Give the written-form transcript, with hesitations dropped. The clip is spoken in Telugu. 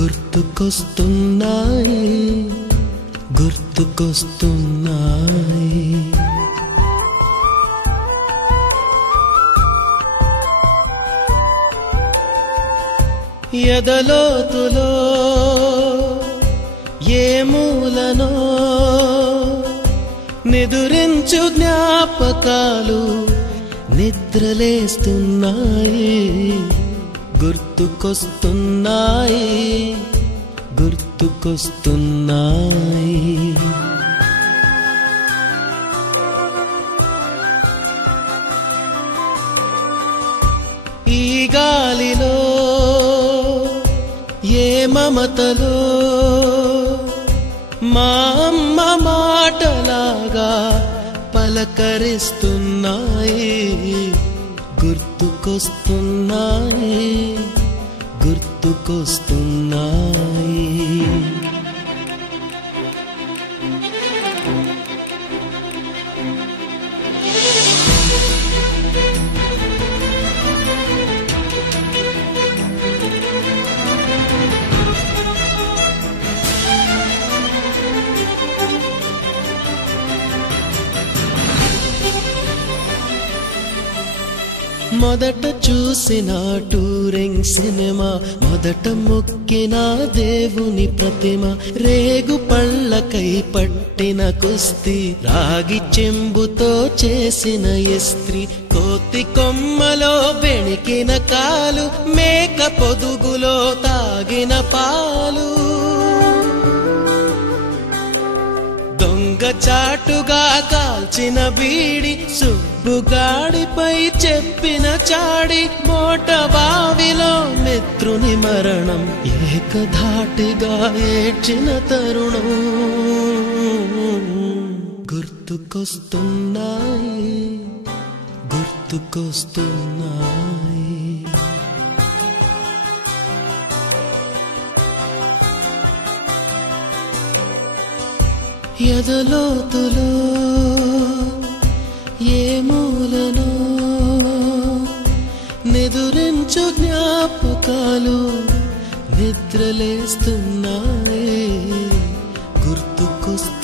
గుర్తుకొస్తున్నాయి గుర్తుకొస్తున్నాయి ఎదలోతులో ఏ మూలనో నిదురించు జ్ఞాపకాలు నిద్రలేస్తున్నాయి గుర్తుకొస్తున్నాయి గుర్తుకొస్తున్నాయి ఈ గాలిలో ఏ మమతలో మా అమ్మ మాటలాగా పలకరిస్తున్నాయి గుర్తుకొస్తున్నాయి గుర్తుకొస్తున్నాయి మొదట చూసిన టూరింగ్ సినిమా మొదట మొక్కిన దేవుని ప్రతిమ రేగు పళ్ళకై పట్టిన కుస్తీ రాగి చెంబుతో చేసిన ఇస్త్రీ కోతి కొమ్మలో బెణికిన కాలు మేక పొదుగులో తాగిన పాలు దొంగ చాటుగా కాల్చిన బీడి సుబ్బుగాడిపై చెప్పిన చాడి మోట బావిలో మిత్రుని మరణం ఏకధాటిగా ఏడ్చిన తరుణం గుర్తుకొస్తున్నాయి గుర్తుకొస్తున్నాయి ఎదలోతులో ఏ మూలనో నిదురించు జ్ఞాపకాలు నిద్రలేస్తున్నాయి గుర్తుకొస్తున్నాయి